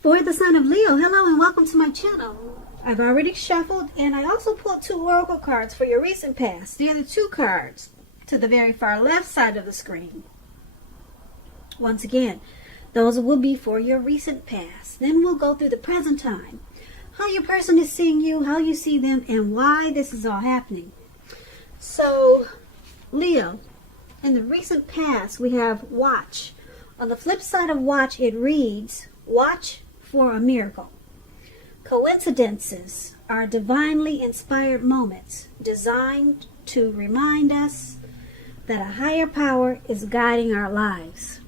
For the sign of Leo, hello and welcome to my channel. I've already shuffled and I also pulled 2 oracle cards for your recent past. The other 2 cards to the very far left side of the screen. Once again, those will be for your recent past. Then we'll go through the present time. How your person is seeing you, how you see them, and why this is all happening. So, Leo, in the recent past we have watch. On the flip side of watch it reads, watch for a miracle. Coincidences are divinely inspired moments designed to remind us that a higher power is guiding our lives.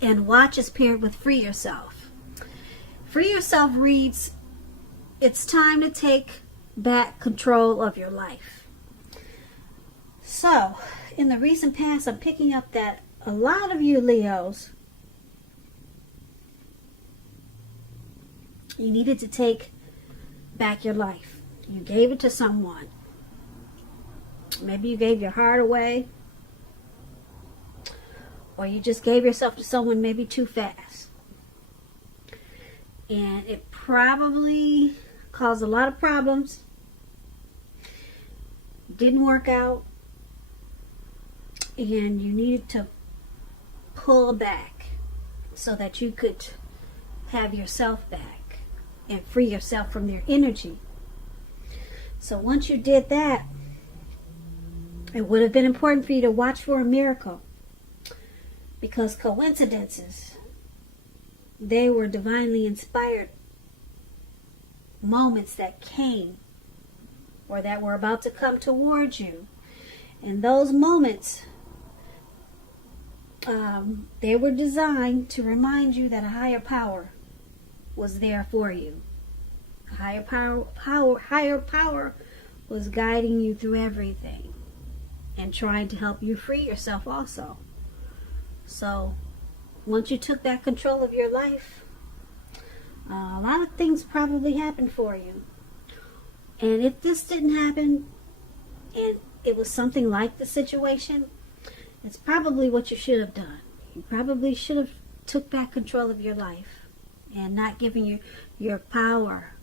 And watch is paired with free yourself. Free yourself reads, it's time to take back control of your life. So, in the recent past, I'm picking up that a lot of you Leos, you needed to take back your life. You gave it to someone. Maybe you gave your heart away. Or you just gave yourself to someone maybe too fast. And it probably caused a lot of problems. Didn't work out. And you needed to pull back so that you could have yourself back and free yourself from their energy. So once you did that, it would have been important for you to watch for a miracle, because coincidences, they were divinely inspired moments that came or that were about to come towards you. And those moments, they were designed to remind you that a higher power was there for you. A higher power was guiding you through everything and trying to help you free yourself also. So once you took back control of your life, a lot of things probably happened for you. And if this didn't happen and it was something like the situation, it's probably what you should have done. You probably should have took back control of your life and not giving your power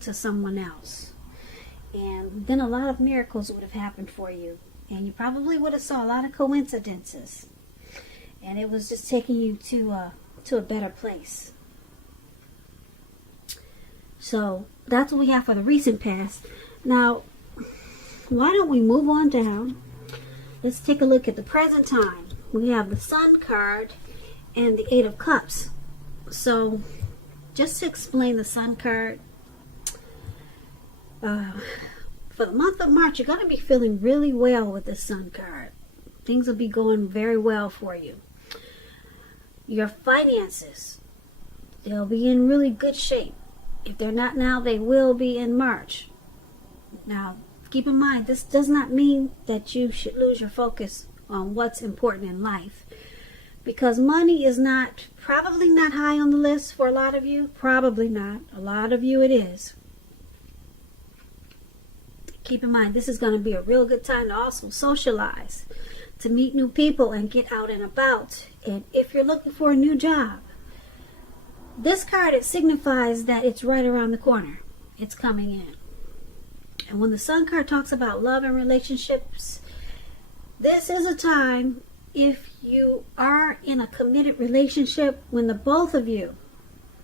to someone else. And then a lot of miracles would have happened for you. And you probably would have saw a lot of coincidences. And it was just taking you to a better place. So that's what we have for the recent past. Now, why don't we move on down? Let's take a look at the present time. We have the Sun card and the 8 of Cups. So, just to explain the Sun card, for the month of March, you're going to be feeling really well with the Sun card. Things will be going very well for you. Your finances, they'll be in really good shape. If they're not now, they will be in March. Now, keep in mind, this does not mean that you should lose your focus on what's important in life. Because money is probably not high on the list for a lot of you. Probably not. A lot of you it is. Keep in mind, this is going to be a real good time to also socialize, to meet new people and get out and about. And if you're looking for a new job, this card, it signifies that it's right around the corner. It's coming in. And when the Sun card talks about love and relationships, this is a time, if you are in a committed relationship, when the both of you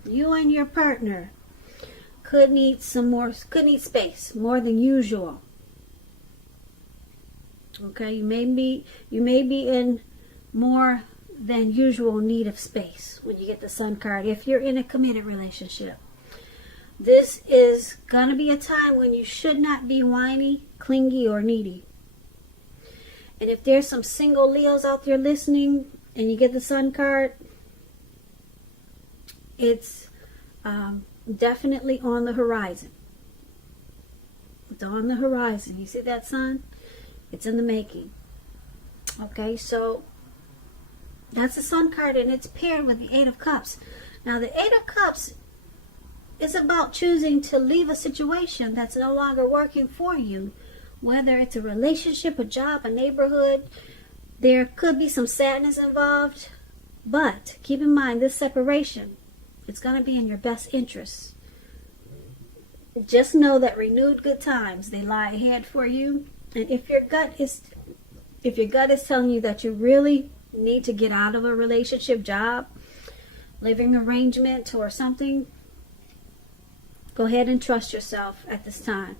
and your partner, could need space more than usual. Okay, you may be in more than usual need of space when you get the Sun card, if you're in a committed relationship. This is going to be a time when you should not be whiny, clingy, or needy. And if there's some single Leos out there listening and you get the Sun card, it's definitely on the horizon. It's on the horizon. You see that Sun? It's in the making. Okay, so that's the Sun card, and it's paired with the 8 of Cups. Now, the 8 of Cups is about choosing to leave a situation that's no longer working for you. Whether it's a relationship, a job, a neighborhood, there could be some sadness involved. But keep in mind, this separation It's going to be in your best interest. Just know that renewed good times, they lie ahead for you. And if your gut is telling you that you really need to get out of a relationship, job, living arrangement, or something, go ahead and trust yourself at this time.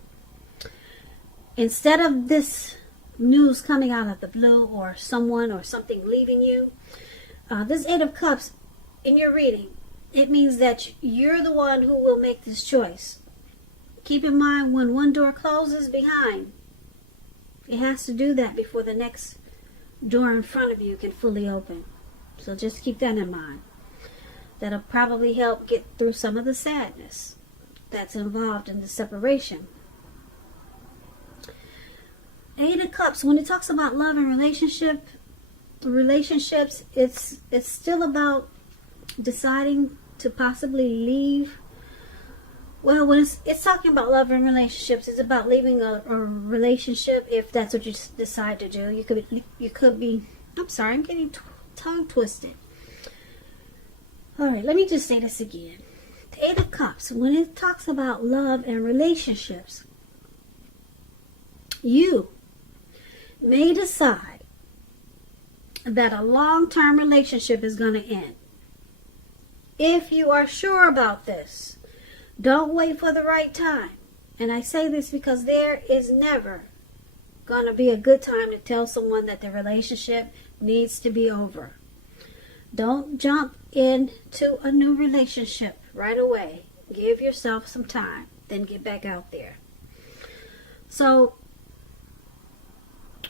Instead of this news coming out of the blue, or someone or something leaving you, this Eight of Cups in your reading, it means that you're the one who will make this choice. Keep in mind, when one door closes behind, it has to do that before the next door in front of you can fully open. So just keep that in mind. That'll probably help get through some of the sadness that's involved in the separation. Eight of Cups, when it talks about love and relationships, it's still about deciding to possibly leave. Well, when it's talking about love and relationships, it's about leaving a relationship if that's what you decide to do. You could be. I'm sorry, I'm getting tongue twisted. All right, let me just say this again. The Eight of Cups, when it talks about love and relationships, you may decide that a long-term relationship is going to end. If you are sure about this, don't wait for the right time. And I say this because there is never going to be a good time to tell someone that the relationship needs to be over. Don't jump into a new relationship right away. Give yourself some time, then get back out there. So,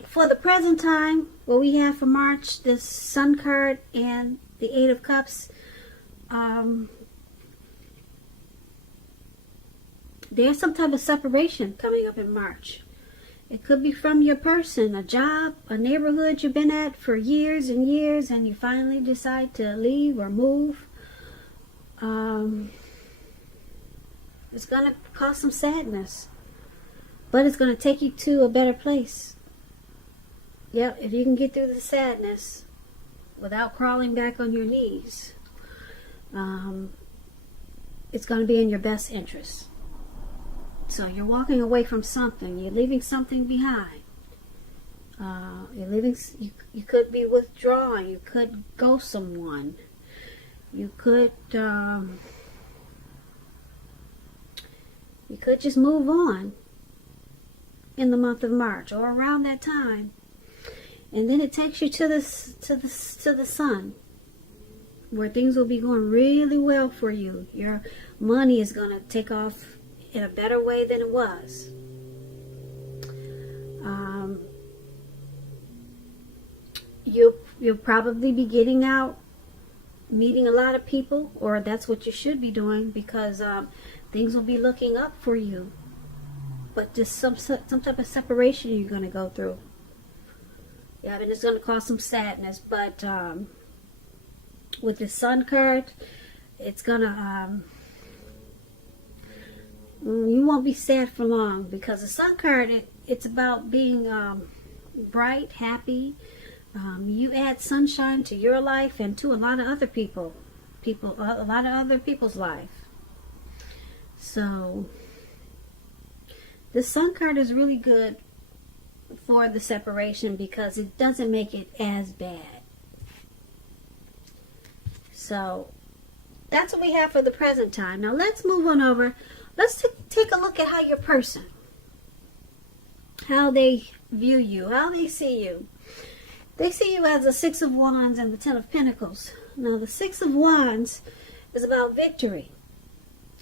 for the present time, what we have for March, this Sun card and the Eight of Cups, there's some type of separation coming up in March. It could be from your person, a job, a neighborhood you've been at for years and years, and you finally decide to leave or move. It's going to cause some sadness, but it's going to take you to a better place. Yep, if you can get through the sadness without crawling back on your knees, it's going to be in your best interest. So you're walking away from something. You're leaving something behind. You could be withdrawing. You could ghost someone. You could just move on in the month of March or around that time, and then it takes you to the Sun, where things will be going really well for you. Your money is going to take off in a better way than it was. You'll probably be getting out, meeting a lot of people, or that's what you should be doing, because things will be looking up for you. But just some type of separation you're going to go through. Yeah, I mean, it's going to cause some sadness, but with the Sun card, it's going to... you won't be sad for long, because the Sun card, it's about being bright, happy. You add sunshine to your life and to a lot of other a lot of other people's life. So the Sun card is really good for the separation because it doesn't make it as bad. So that's what we have for the present time. Now let's move on over. Let's take a look at how your person, how they view you, how they see you. They see you as the Six of Wands and the Ten of Pentacles. Now, the Six of Wands is about victory.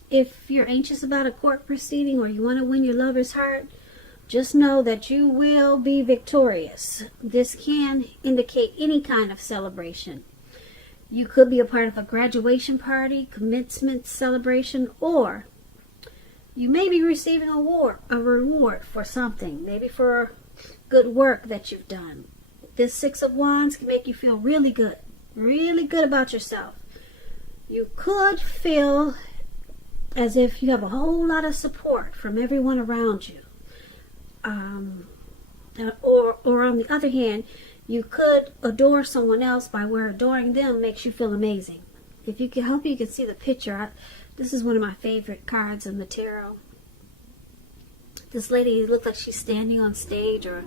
If you're anxious about a court proceeding or you want to win your lover's heart, just know that you will be victorious. This can indicate any kind of celebration. You could be a part of a graduation party, commencement celebration, or you may be receiving a reward for something, maybe for good work that you've done. This Six of Wands can make you feel really good about yourself. You could feel as if you have a whole lot of support from everyone around you. Or on the other hand, you could adore someone else by where adoring them makes you feel amazing. If you can, hope you can see the picture. This is one of my favorite cards in the tarot. This lady looked like she's standing on stage or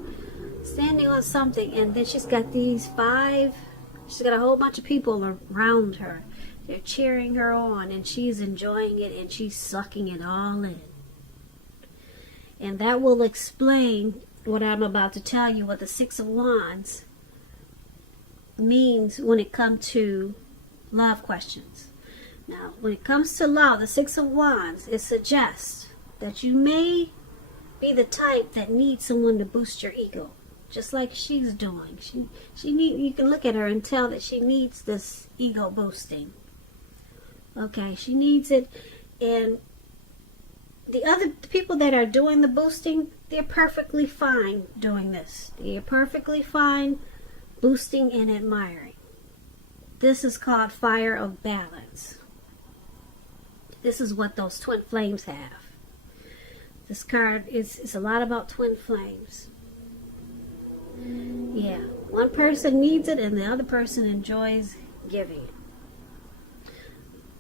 standing on something, and then she's got she's got a whole bunch of people around her. They're cheering her on, and she's enjoying it, and she's sucking it all in. And that will explain what I'm about to tell you, what the Six of Wands means when it comes to love questions. Now, when it comes to love, the Six of Wands, it suggests that you may be the type that needs someone to boost your ego, just like she's doing. You can look at her and tell that she needs this ego boosting. Okay, she needs it. And the people that are doing the boosting, they're perfectly fine doing this. They're perfectly fine boosting and admiring. This is called fire of balance. This is what those twin flames have. This card is a lot about twin flames. Yeah, one person needs it and the other person enjoys giving it.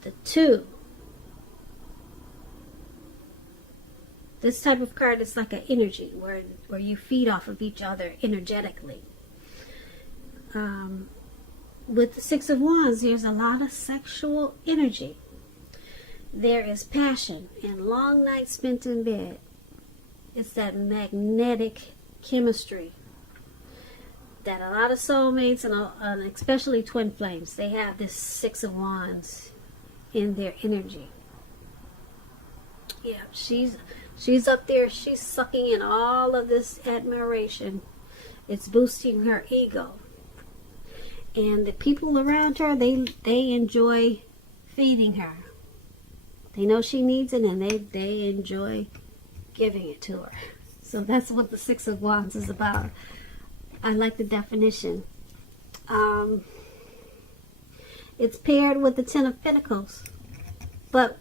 The two. This type of card is like an energy where you feed off of each other energetically. With the Six of Wands, there's a lot of sexual energy. There is passion and long nights spent in bed. It's that magnetic chemistry that a lot of soulmates and especially twin flames, they have this Six of Wands in their energy. Yeah, she's up there. She's sucking in all of this admiration. It's boosting her ego. And the people around her, they enjoy feeding her. They know she needs it, and they enjoy giving it to her. So that's what the Six of Wands is about. I like the definition. It's paired with the Ten of Pentacles. But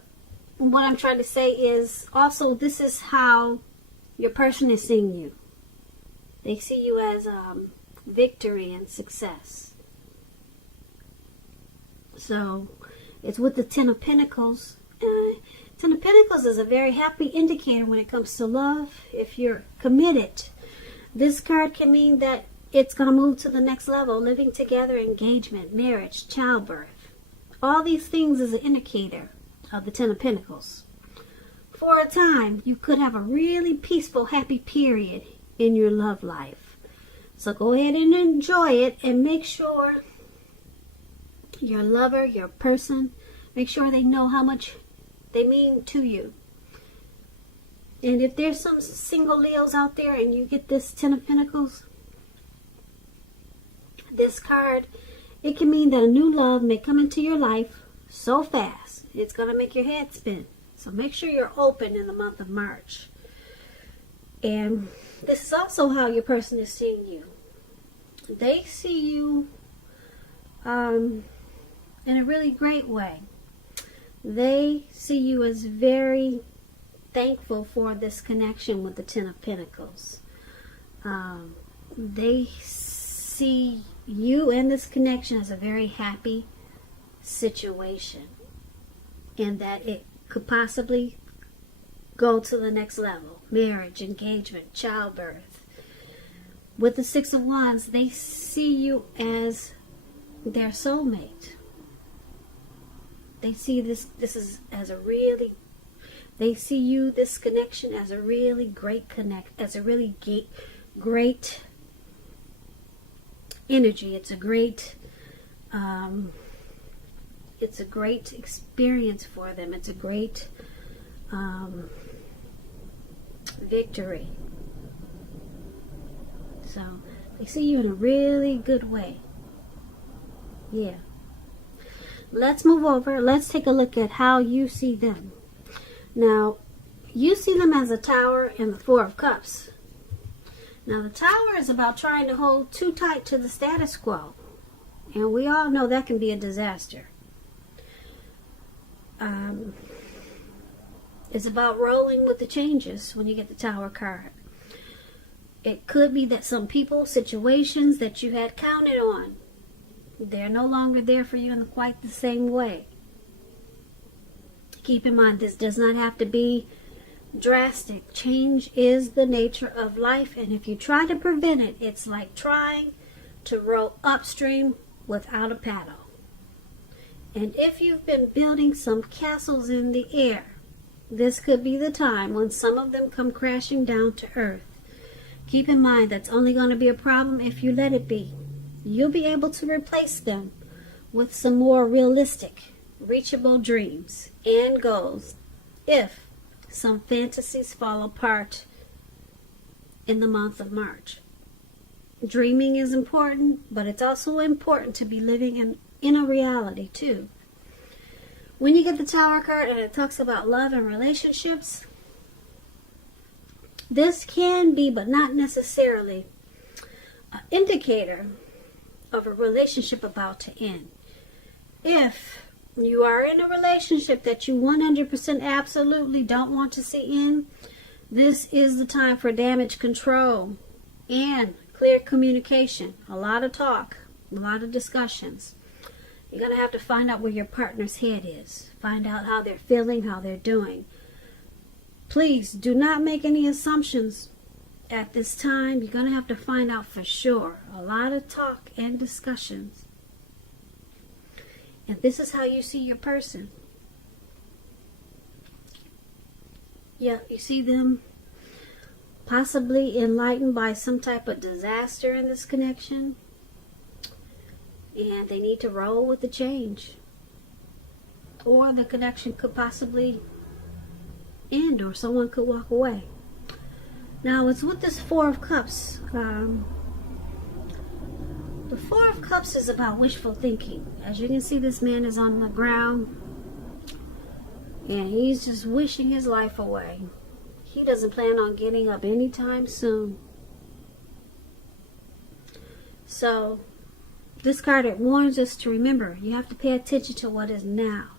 what I'm trying to say is also this is how your person is seeing you. They see you as victory and success. So it's with the Ten of Pentacles. Ten of Pentacles is a very happy indicator when it comes to love. If you're committed, this card can mean that it's going to move to the next level. Living together, engagement, marriage, childbirth. All these things is an indicator of the Ten of Pentacles. For a time, you could have a really peaceful, happy period in your love life. So go ahead and enjoy it, and make sure your lover, your person, make sure they know how much they mean to you. And if there's some single Leos out there and you get this Ten of Pentacles, this card, it can mean that a new love may come into your life so fast it's going to make your head spin. So make sure you're open in the month of March. And this is also how your person is seeing you. They see you in a really great way. They see you as very thankful for this connection with the Ten of Pentacles. They see you and this connection as a very happy situation, and that it could possibly go to the next level. Marriage, engagement, childbirth. With the Six of Wands, they see you as their soulmate. They see this is as a really, they see you, this connection, as a really great as a really great energy. It's a great experience for them. It's a great victory. So they see you in a really good way. Yeah. Let's move over. Let's take a look at how you see them. Now, you see them as a Tower and the Four of Cups. Now, the Tower is about trying to hold too tight to the status quo. And we all know that can be a disaster. It's about rolling with the changes when you get the Tower card. It could be that some people, situations that you had counted on They're no longer there for you in quite the same way. Keep in mind, this does not have to be drastic. Change is the nature of life, and if you try to prevent it, it's like trying to row upstream without a paddle. And if you've been building some castles in the air, this could be the time when some of them come crashing down to earth. Keep in mind, that's only going to be a problem if you let it be. You'll be able to replace them with some more realistic, reachable dreams and goals if some fantasies fall apart in the month of March. Dreaming is important, but it's also important to be living in a reality too. When you get the Tower card and it talks about love and relationships, this can be, but not necessarily, an indicator of a relationship about to end. If you are in a relationship that you 100% absolutely don't want to see end, this is the time for damage control and clear communication. A lot of talk, a lot of discussions. You're going to have to find out where your partner's head is. Find out how they're feeling, how they're doing. Please do not make any assumptions at this time. You're going to have to find out for sure. A lot of talk and discussions. And this is how you see your person. Yeah, you see them possibly enlightened by some type of disaster in this connection. And they need to roll with the change. Or the connection could possibly end, or someone could walk away. Now, it's with this Four of Cups. The Four of Cups is about wishful thinking. As you can see, this man is on the ground and he's just wishing his life away. He doesn't plan on getting up anytime soon. So, this card, it warns us to remember, you have to pay attention to what is now.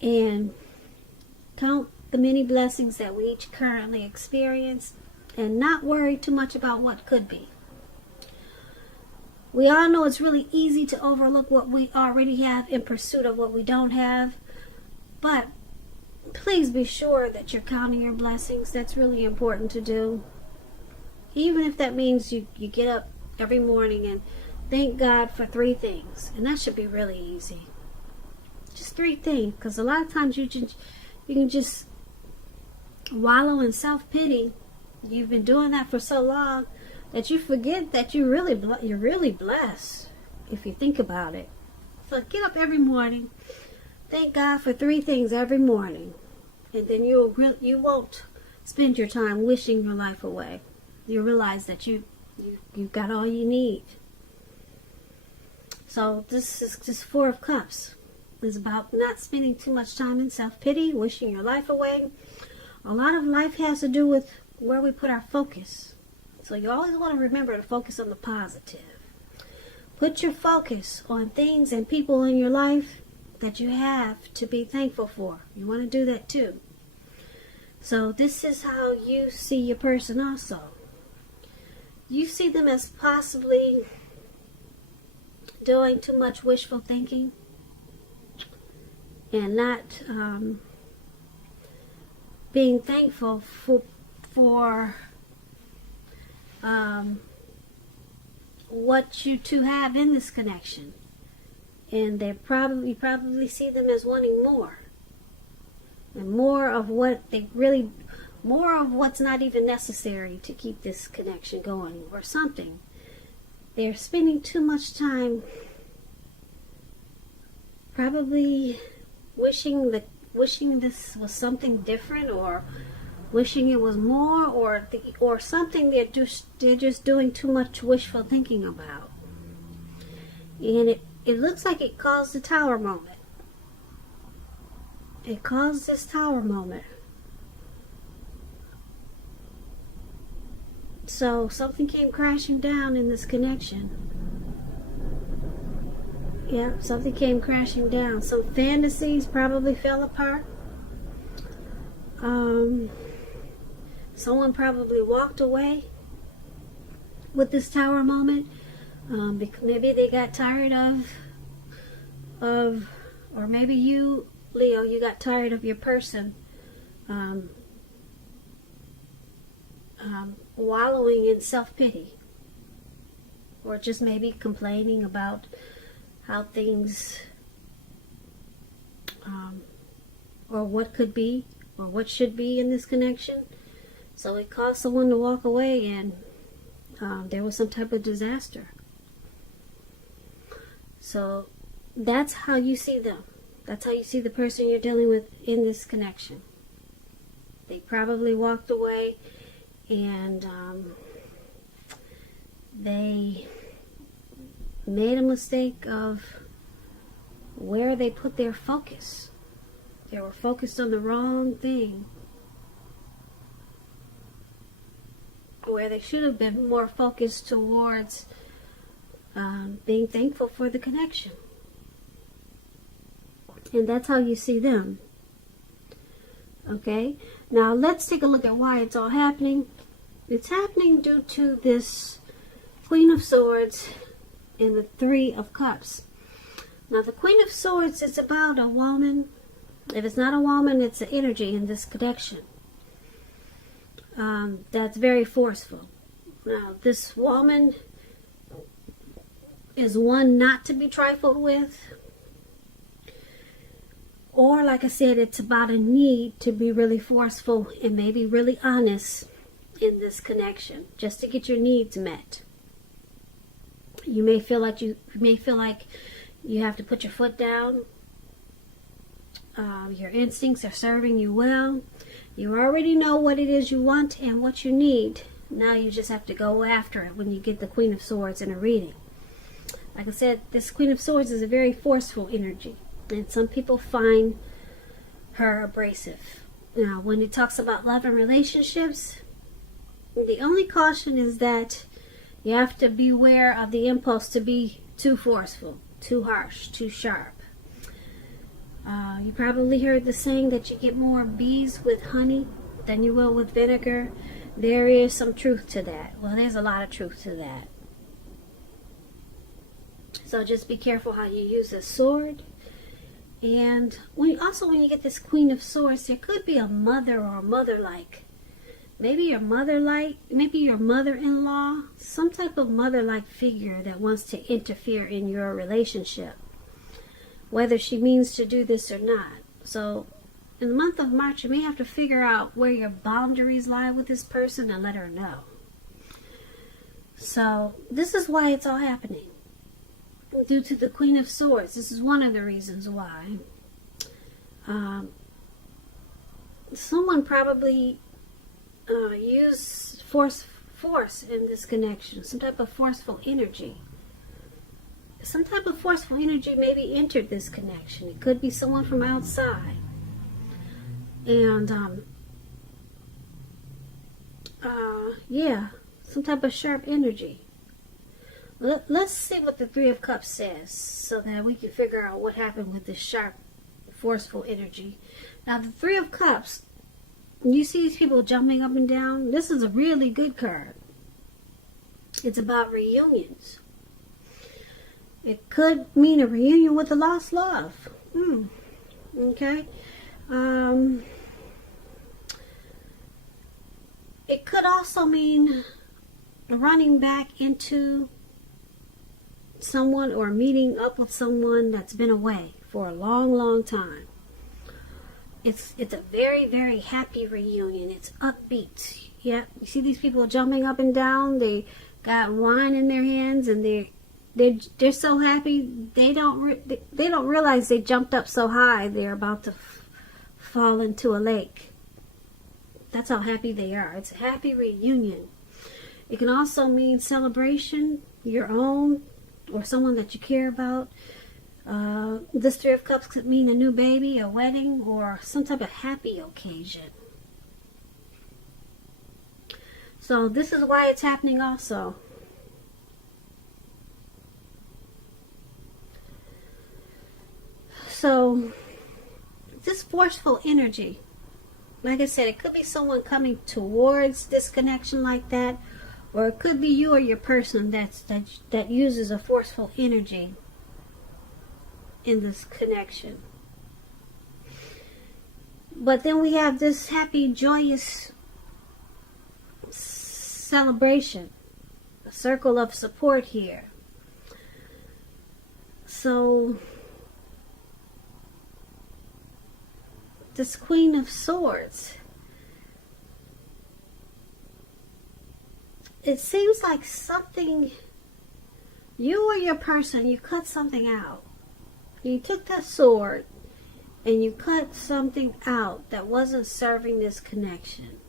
And count the many blessings that we each currently experience and not worry too much about what could be. We all know it's really easy to overlook what we already have in pursuit of what we don't have. But please be sure that you're counting your blessings. That's really important to do. Even if that means you get up every morning and thank God for 3 things. And that should be really easy. Just 3 things. Because a lot of times you can just wallow in self-pity. You've been doing that for so long that you forget that you're really blessed if you think about it. So get up every morning, thank God for 3 things every morning, and then you won't spend your time wishing your life away. You'll realize that you've got all you need. So this Four of Cups is about not spending too much time in self-pity, wishing your life away. A lot of life has to do with where we put our focus. So you always want to remember to focus on the positive. Put your focus on things and people in your life that you have to be thankful for. You want to do that too. So this is how you see your person also. You see them as possibly doing too much wishful thinking and not being thankful for what you two have in this connection, and you probably see them as wanting more, and more of what's not even necessary to keep this connection going, or something. They're spending too much time probably wishing this was something different, or wishing it was more, or something they're just doing too much wishful thinking about. And it looks like it caused the Tower moment. It caused this Tower moment. So something came crashing down in this connection. Yeah, something came crashing down. Some fantasies probably fell apart. Someone probably walked away with this Tower moment. Maybe they got tired or maybe you, Leo, you got tired of your person wallowing in self-pity, or just maybe complaining about how things or what could be or what should be in this connection. So it caused someone to walk away, and there was some type of disaster. So that's how you see them. That's how you see the person you're dealing with in this connection. They probably walked away, and they made a mistake of where they put their focus. They were focused on the wrong thing, where they should have been more focused towards being thankful for the connection. And that's how you see them. Okay, now let's take a look at why it's all happening. It's happening due to this Queen of Swords and the Three of Cups. Now the Queen of Swords is about a woman. If it's not a woman, it's an energy in this connection that's very forceful. Now this woman is one not to be trifled with, or like I said, it's about a need to be really forceful and maybe really honest in this connection, just to get your needs met. You may feel like you have to put your foot down. Your instincts are serving you well. You already know what it is you want and what you need. Now you just have to go after it when you get the Queen of Swords in a reading. Like I said, this Queen of Swords is a very forceful energy, and some people find her abrasive. Now, when it talks about love and relationships, the only caution is that you have to beware of the impulse to be too forceful, too harsh, too sharp. You probably heard the saying that you get more bees with honey than you will with vinegar. There is some truth to that. Well, there's a lot of truth to that. So just be careful how you use a sword. And when you get this Queen of Swords, there could be a mother or a mother-like. Maybe your mother-in-law, some type of mother-like figure that wants to interfere in your relationship, whether she means to do this or not. So in the month of March, you may have to figure out where your boundaries lie with this person and let her know. So this is why it's all happening. Due to the Queen of Swords. This is one of the reasons why. Someone probably used force in this connection. Some type of forceful energy. Some type of forceful energy maybe entered this connection. It could be someone from outside. And, some type of sharp energy. Let's see what the Three of Cups says so that we can figure out what happened with this sharp, forceful energy. Now, the Three of Cups, you see these people jumping up and down? This is a really good card. It's about reunions. It could mean a reunion with a lost love. Okay. It could also mean running back into someone or meeting up with someone that's been away for a long, long time. It's a very, very happy reunion. It's upbeat. Yeah, you see these people jumping up and down. They got wine in their hands, and they're so happy. They don't realize they jumped up so high they're about to fall into a lake. That's how happy they are. It's a happy reunion. It can also mean celebration, your own, or someone that you care about. This Three of Cups could mean a new baby, a wedding, or some type of happy occasion. So this is why it's happening also. So this forceful energy, like I said, it could be someone coming towards this connection like that, Or it could be you or your person that uses a forceful energy in this connection. But then we have this happy, joyous celebration, a circle of support here. So this Queen of Swords, it seems like something, you or your person, you cut something out. You took that sword and you cut something out that wasn't serving this connection.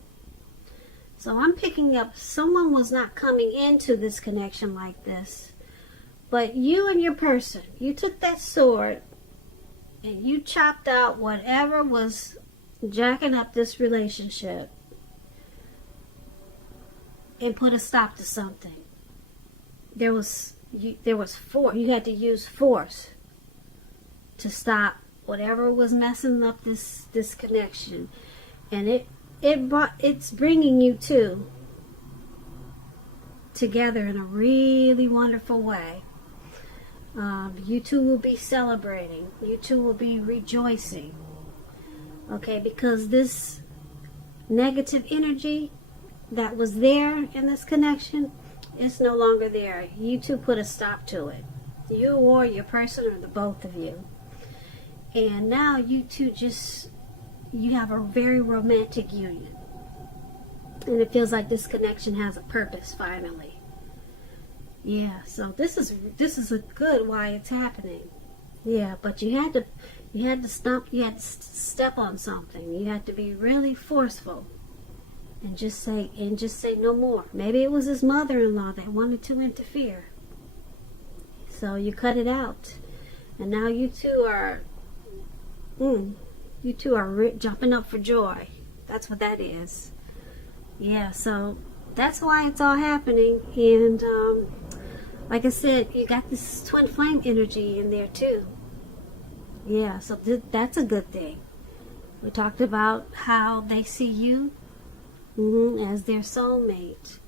So I'm picking up someone was not coming into this connection like this. But you and your person, you took that sword and you chopped out whatever was jacking up this relationship and put a stop to something. There was force. You had to use force to stop whatever was messing up this connection, and it's bringing you two together in a really wonderful way. You two will be celebrating. You two will be rejoicing. Okay, because this negative energy that was there in this connection is no longer there. You two put a stop to it. You or your person, or the both of you. And now you two you have a very romantic union. And it feels like this connection has a purpose finally. Yeah, so this is a good why it's happening. Yeah, but you had to step on something. You had to be really forceful and just say no more. Maybe it was his mother-in-law that wanted to interfere. So you cut it out. And now you two are jumping up for joy. That's what that is. Yeah, so that's why it's all happening. And like I said, you got this twin flame energy in there too. Yeah, so that's a good thing. We talked about how they see you as their soulmate.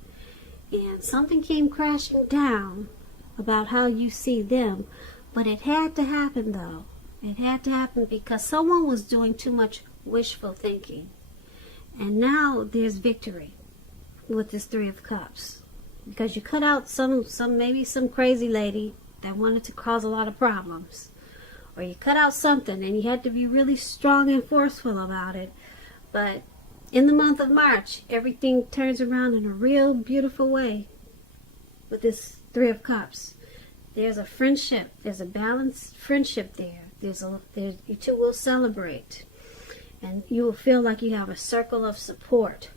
And something came crashing down about how you see them. But it had to happen though. It had to happen because someone was doing too much wishful thinking. And now there's victory with this Three of Cups. Because you cut out maybe some crazy lady that wanted to cause a lot of problems. Or you cut out something and you had to be really strong and forceful about it. But in the month of March, everything turns around in a real beautiful way with this Three of Cups. There's a friendship. There's a balanced friendship there. You two will celebrate. And you will feel like you have a circle of support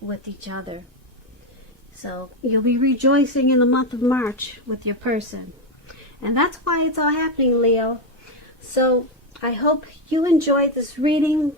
with each other. So you'll be rejoicing in the month of March with your person. And that's why it's all happening, Leo. So I hope you enjoyed this reading.